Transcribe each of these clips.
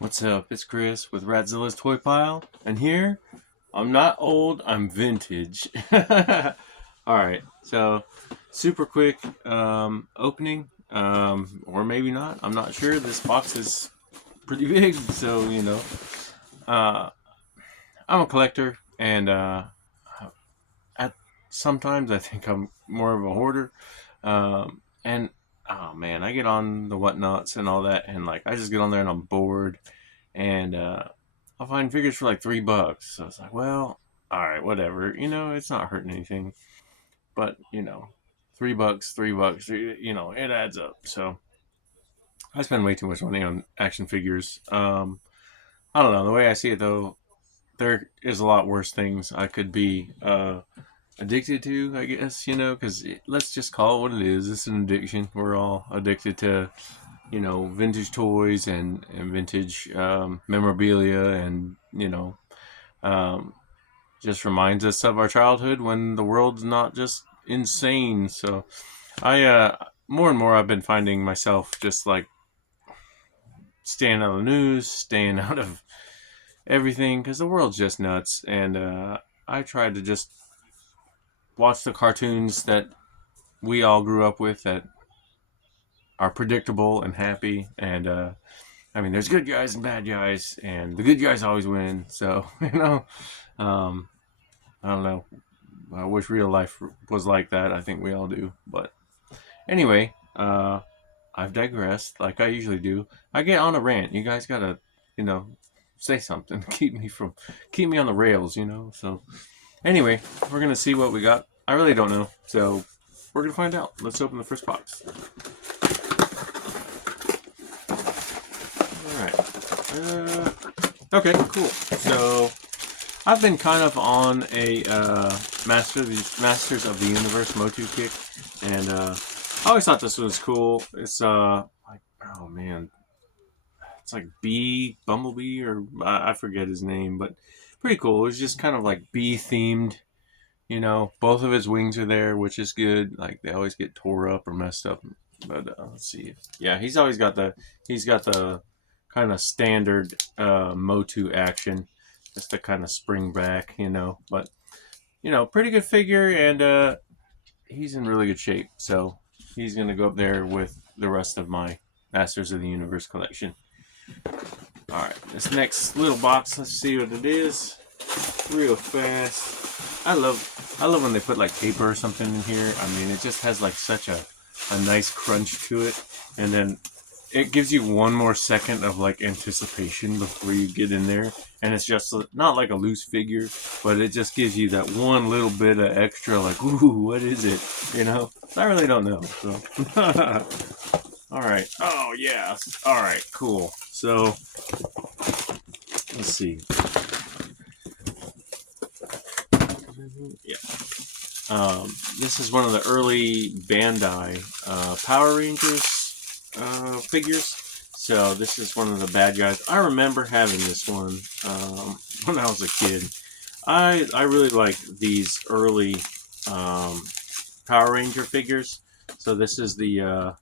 What's up? It's Chris with Ratzilla's Toy Pile, and here I'm not old, I'm vintage. Alright, so super quick opening, or maybe not, I'm not sure. This box is pretty big, so uh, I'm a collector, and at sometimes I think I'm more of a hoarder. And oh man, I get on the whatnots and all that, and like I just get on there and I'm bored, and I'll find figures for like $3. So it's like, well, all right, whatever. It's not hurting anything, but $3, $3, it adds up. So I spend way too much money on action figures. I don't know. The way I see it though, there is a lot worse things I could be addicted to, I guess, because let's just call it what it is. It's an addiction. We're all addicted to, vintage toys and vintage memorabilia, and, um, just reminds us of our childhood when the world's not just insane. So more and more, I've been finding myself just like staying out of the news, staying out of everything, because the world's just nuts. And I try to just watch the cartoons that we all grew up with that are predictable and happy. And I mean, there's good guys and bad guys, and the good guys always win. So um, I don't know. I wish real life was like that. I think we all do. But anyway, I've digressed, like I usually do. I get on a rant. You guys gotta, you know, say something. Keep me on the rails. So anyway, we're gonna see what we got. I really don't know. So we're gonna find out. Let's open the first box. All right. Okay, cool. So I've been kind of on a Masters of the Universe Motu kick, and I always thought this was cool. It's like, oh man, it's like Bumblebee, or I forget his name, but pretty cool. It's just kind of like bee themed. Both of his wings are there, which is good. Like they always get tore up or messed up. But let's see. Yeah, he's got the kind of standard Motu action, just to kind of spring back. But pretty good figure, and he's in really good shape. So he's gonna go up there with the rest of my Masters of the Universe collection. All right, this next little box. Let's see what it is, real fast. I love when they put like paper or something in here. I mean, it just has like such a nice crunch to it, and then it gives you one more second of like anticipation before you get in there, and it's just not like a loose figure, but it just gives you that one little bit of extra, like, ooh, what is it? I really don't know. So all right. Oh yeah. All right, cool. So let's see. Yeah. This is one of the early Bandai Power Rangers figures. So this is one of the bad guys. I remember having this one when I was a kid. I really like these early Power Ranger figures. So this is the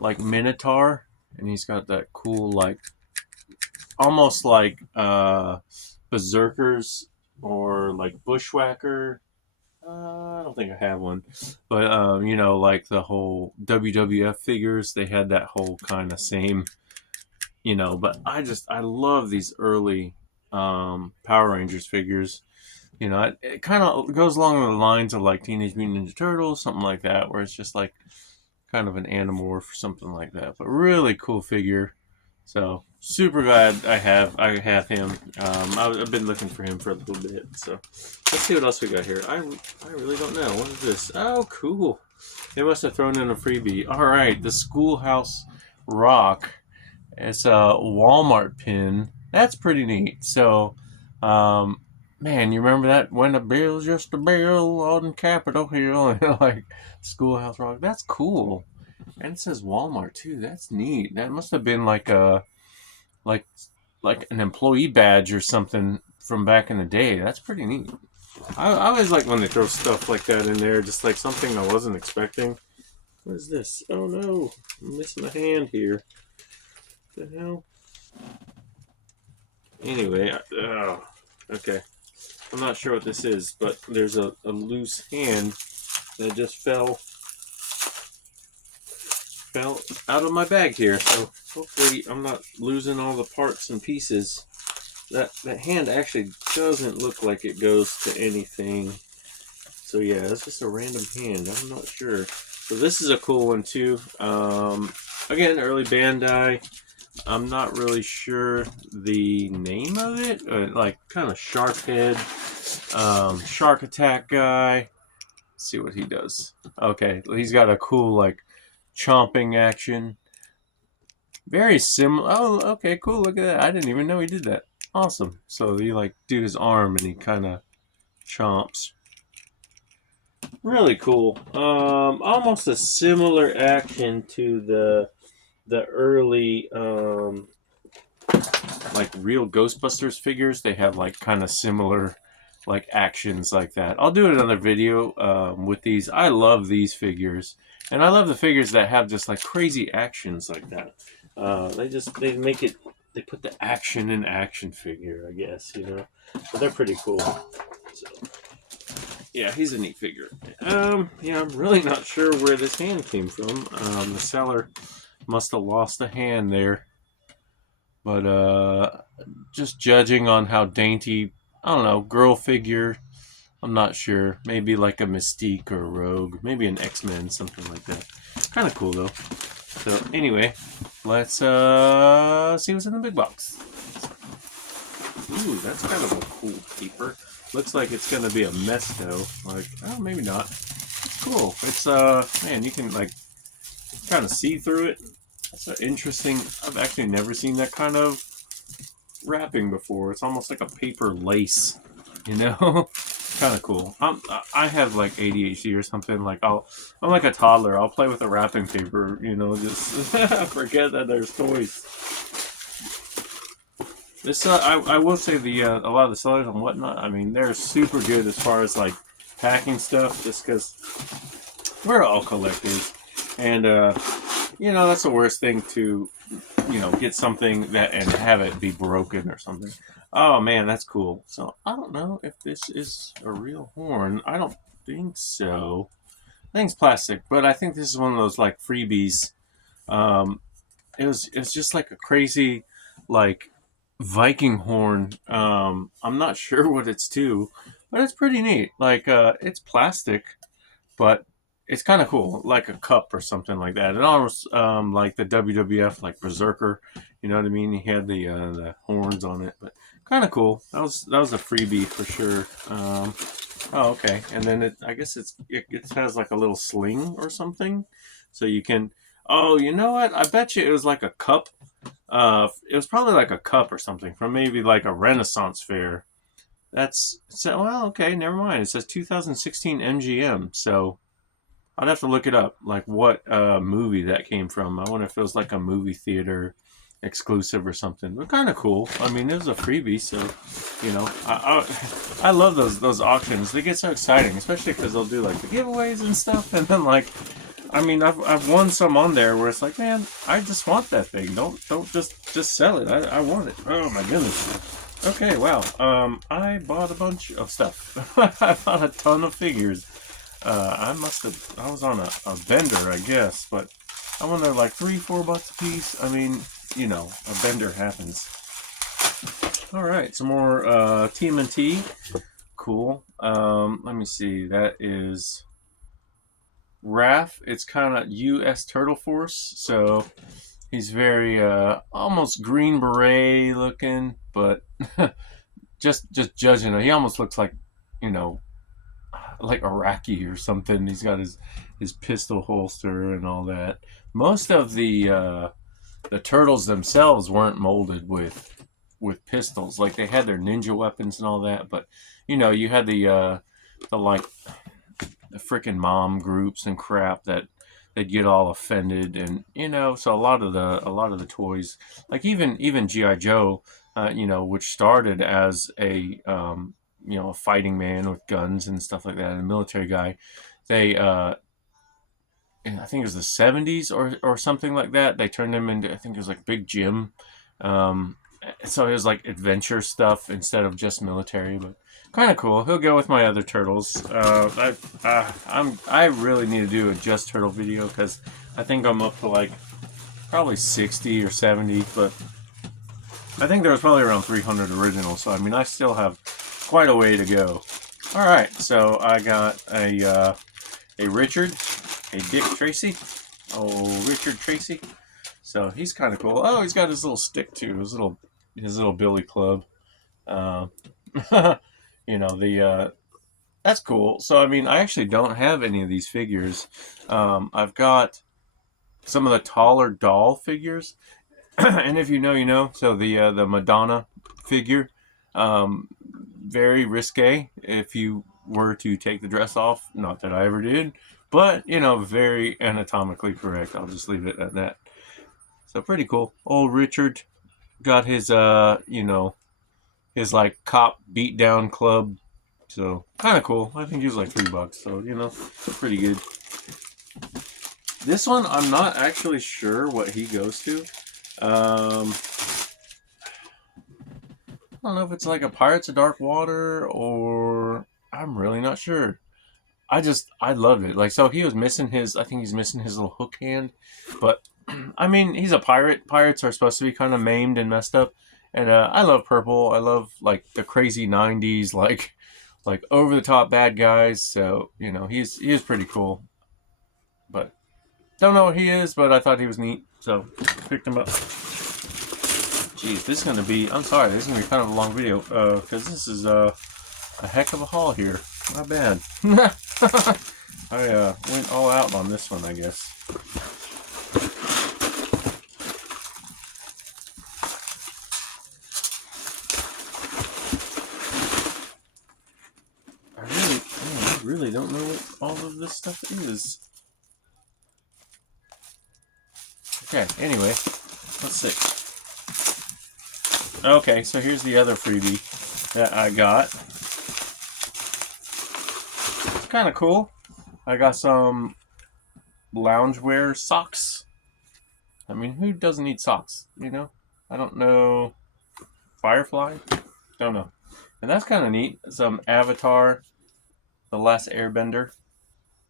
like Minotaur, and he's got that cool, like, almost like Berserkers or like Bushwhacker. I don't think I have one, but like the whole WWF figures, they had that whole kind of same, But I love these early Power Rangers figures. It kind of goes along the lines of like Teenage Mutant Ninja Turtles, something like that, where it's just like kind of an Animorph or something like that. But really cool figure. So super glad I have him. I've been looking for him for a little bit. So let's see what else we got here. I really don't know. What is this? Oh, cool. They must have thrown in a freebie. All right, the Schoolhouse Rock. It's a Walmart pin. That's pretty neat. So, man, you remember that when a bill's just a bill on Capitol Hill, like Schoolhouse Rock? That's cool. And it says Walmart too. That's neat. That must have been like like an employee badge or something from back in the day. That's pretty neat. I always like when they throw stuff like that in there, just like something I wasn't expecting. What is this? Oh no, I'm missing a hand here. What the hell? Anyway, okay. I'm not sure what this is, but there's a loose hand that just fell out of my bag here. So hopefully I'm not losing all the parts and pieces. That hand actually doesn't look like it goes to anything. So yeah, it's just a random hand. I'm not sure. So this is a cool one too. Again, early Bandai. I'm not really sure the name of it. Like kind of shark head, shark attack guy. Let's see what he does. Okay, he's got a cool like chomping action. Very similar. Oh, okay, cool. Look at that. I didn't even know he did that. Awesome. So he like do his arm and he kind of chomps. Really cool. Almost a similar action to the early like real Ghostbusters figures. They have like kind of similar like actions like that. I'll do another video with these. I love these figures, and I love the figures that have just like crazy actions like that. They make it. They put the action in action figure, I guess, you know. But they're pretty cool. So yeah, he's a neat figure. Yeah, I'm really not sure where this hand came from. The seller must have lost a hand there. But just judging on how dainty, I don't know, girl figure, I'm not sure. Maybe like a Mystique or a Rogue, maybe an X-Men, something like that. Kind of cool though. So anyway, let's see what's in the big box. Ooh, that's kind of a cool paper. Looks like it's gonna be a mess though. Like, oh, maybe not. It's cool. It's man, you can like kind of see through it. That's interesting. I've actually never seen that kind of wrapping before. It's almost like a paper lace, you know. Kind of cool. I have like ADHD or something. Like I'm like a toddler. I'll play with a wrapping paper, you know, just forget that there's toys. This I will say the a lot of the sellers and whatnot. I mean, they're super good as far as like packing stuff. Just because we're all collectors, and you know that's the worst thing to get something that and have it be broken or something. Oh man, that's cool. So I don't know if this is a real horn. I don't think so. I think it's plastic, but I think this is one of those like freebies. Um, it's just like a crazy like Viking horn. I'm not sure what it's to, but it's pretty neat. Like it's plastic, but it's kind of cool, like a cup or something like that. It almost like the WWF, like Berserker. You know what I mean? He had the horns on it, but kind of cool. That was a freebie for sure. Oh, okay. And then I guess it has like a little sling or something, so you can. Oh, you know what? I bet you it was like a cup. It was probably like a cup or something from maybe like a Renaissance fair. That's so well. Okay, never mind. It says 2016 MGM. So I'd have to look it up, like what movie that came from. I wonder if it was like a movie theater exclusive or something. But kind of cool. I mean, it was a freebie, so you know, I love those auctions. They get so exciting, especially because they'll do like the giveaways and stuff, and then like, I mean, I've won some on there where it's like, man, I just want that thing. Don't just sell it. I want it. Oh my goodness. Okay, wow. I bought a bunch of stuff. I bought a ton of figures. I was on a bender, I guess, but I won there like $3-4 a piece. I mean, you know, a bender happens. All right, some more TMNT. Cool. Let me see. That is Raph. It's kind of U.S. Turtle Force, so he's very almost Green Beret looking, but just judging it, he almost looks like, you know, like Iraqi or something. He's got his pistol holster and all that. Most of the turtles themselves weren't molded with pistols. Like they had their ninja weapons and all that, but you know, you had the like the freaking mom groups and crap that they'd get all offended, and you know, so a lot of the toys, like even GI Joe, you know, which started as a a fighting man with guns and stuff like that, and a military guy, they I think it was the 70s or something like that. They turned him into, I think it was like Big Jim. So it was like adventure stuff instead of just military, but kind of cool. He'll go with my other turtles. I really need to do a just turtle video because I think I'm up to like probably 60 or 70, but I think there was probably around 300 originals. So I mean, I still have quite a way to go. All right, so I got a Richard, a Dick Tracy, oh Richard Tracy. So he's kind of cool. Oh, he's got his little stick too, his little Billy Club. Uh, you know that's cool. So I mean, I actually don't have any of these figures. I've got some of the taller doll figures, and if you know, you know. So the Madonna figure, very risque if you were to take the dress off. Not that I ever did, but you know, very anatomically correct. I'll just leave it at that. So pretty cool. Old Richard got his you know, his like cop beat down club. So kind of cool. I think he was like $3. So you know, pretty good. This one I'm not actually sure what he goes to. I don't know if it's like a Pirates of Dark Water or I'm really not sure. I loved it. Like so he was missing his I think he's missing his little hook hand, but I mean he's a pirate. Pirates are supposed to be kind of maimed and messed up, and I love purple. I love like the crazy '90s like over the top bad guys. So you know he is pretty cool, but don't know what he is. But I thought he was neat, so picked him up. Jeez, this is gonna be. I'm sorry, this is gonna be kind of a long video because this is a heck of a haul here. Not bad. I went all out on this one, I guess. I really don't know what all of this stuff is. Okay, anyway, let's see. Okay, so here's the other freebie that I got. It's kind of cool. I got some loungewear socks. I mean, who doesn't need socks, you know? I don't know. Firefly? Don't know. And that's kind of neat. Some Avatar, The Last Airbender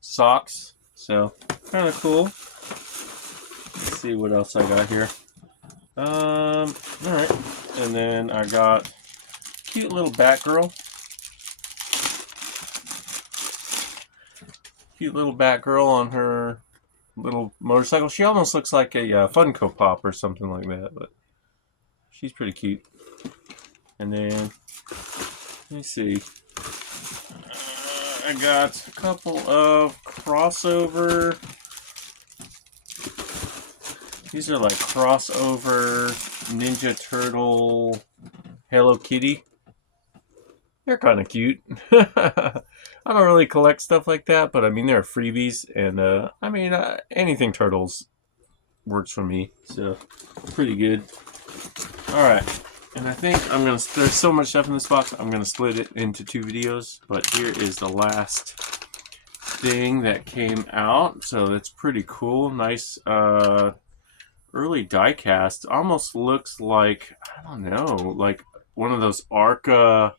socks. So, kind of cool. Let's see what else I got here. Alright. And then I got cute little Batgirl. Cute little Batgirl on her little motorcycle. She almost looks like a Funko Pop or something like that, but she's pretty cute. And then, let me see. I got a couple of crossover. These are like crossover Ninja Turtle Hello Kitty. They're kind of cute. I don't really collect stuff like that, but I mean, they're freebies. And I mean, anything turtles works for me. So, pretty good. Alright. And I think I'm going to, there's so much stuff in this box, I'm going to split it into 2 videos. But here is the last thing that came out. So that's pretty cool. Nice early die-cast. Almost looks like, I don't know, like one of those Arca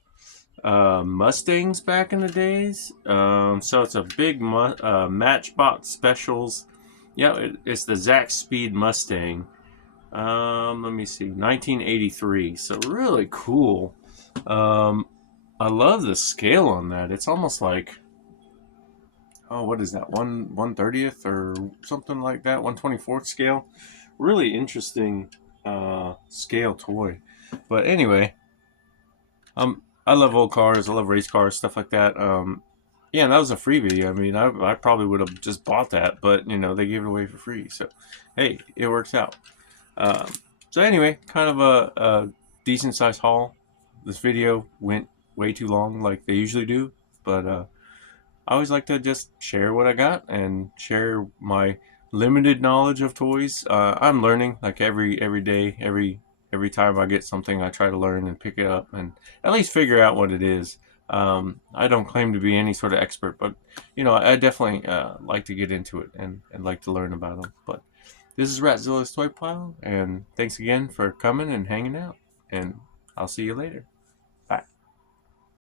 Mustangs back in the days. So it's a big Matchbox Specials. Yeah, it's the Zack Speed Mustang. Let me see, 1983. So really cool. I love the scale on that. It's almost like, oh, what is that? 1/30th or something like that. 1/24th scale. Really interesting scale toy. But anyway, I love old cars. I love race cars, stuff like that. Yeah, that was a freebie. I mean, I probably would have just bought that, but you know, they gave it away for free. So, hey, it works out. So anyway, kind of a decent sized haul. This video went way too long, like they usually do, but I always like to just share what I got and share my limited knowledge of toys. I'm learning like every day, every time I get something, I try to learn and pick it up and at least figure out what it is. I don't claim to be any sort of expert, but you know, I definitely like to get into it and like to learn about them. But this is Ratzilla's Toy Pile, and thanks again for coming and hanging out. and I'll see you later.